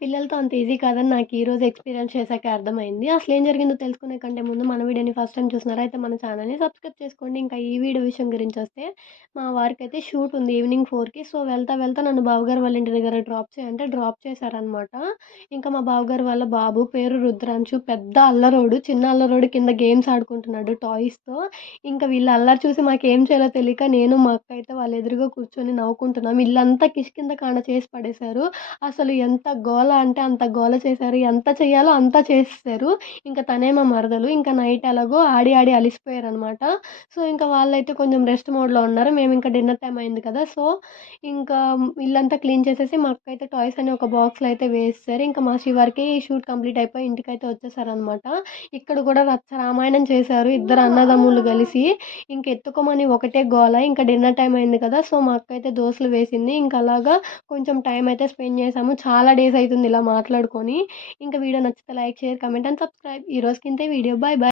పిల్లలతో అంత ఈజీ కాదని నాకు ఈరోజు ఎక్స్‌పీరియన్స్ చేశాకే అర్థమైంది. అసలేం జరిగిందో తెలుసుకునే కంటే ముందు మన వీడియోని ఫస్ట్ టైమ్ చూస్తున్నారా అయితే మన ఛానల్‌ని సబ్స్క్రైబ్ చేసుకోండి. ఇంకా ఈ వీడియో విషయం గురించొస్తే మా వారికైతే షూట్ ఉంది ఈవినింగ్ 4కి. సో, వెళ్తా నన్ను బావగారు వాళ్ళ ఇంటి దగ్గర డ్రాప్ చేయంటే డ్రాప్ చేశారనమాట. ఇంకా మా బావగారు వాళ్ళ బాబు పేరు రుద్రాంశు. పెద్ద అల్లరోడు. చిన్న అల్లరోడు కింద గేమ్స్ ఆడుకుంటున్నాడు టాయ్స్‌తో. ఇంకా వీళ్ళ అల్లరి చూసి మాకేం చేయాలో తెలియక నేను, మా అక్క అయితే వాళ్ళ ఎదురుగా కూర్చొని నవ్వుకుంటున్నాం. ఇల్లంతా కిష్కిందకాండ చేసి పడేశారు. అసలు ఎంత గోల అంటే అంత గోల చేశారు. ఎంత చెయ్యాలో అంతా చేసేశారు. ఇంక తనే మా మరదలు. ఇంక నైట్ ఎలాగో ఆడి అలిసిపోయారనమాట. సో, ఇంక వాళ్ళైతే కొంచెం రెస్ట్ మోడ్‌లో ఉన్నారు. మేమింక డిన్నర్ టైమ్ అయింది కదా! సో, ఇంకా ఇల్లంతా క్లీన్ చేసేసి మా అక్కయితే టాయ్స్ అన్ని ఒక బాక్స్‌లో అయితే వేసేశారు. ఇంక మా శివారికి షూట్ కంప్లీట్ అయిపోయి ఇంటికైతే వచ్చేసారనమాట. ఇక్కడ కూడా రచ్చ రామాయణం చేశారు ఇద్దరు అన్నదమ్ములు కలిసి. ఇంక ఎత్తుకోమని ఒకటే గోల. ఇంక డిన్నర్ టైమ్ అయింది కదా! సో, మా అక్కయితే దోసలు వేసింది. ఇంక అలాగా కొంచెం టైం అయితే స్పెండ్ చేశాము. చాలా డేస్ అయితుంది ఇలా మాట్లాడుకొని. ఇంకా వీడియో నచ్చితే like, share, comment and subscribe. ఈ రోజుకి ఇంతే వీడియో. Bye bye.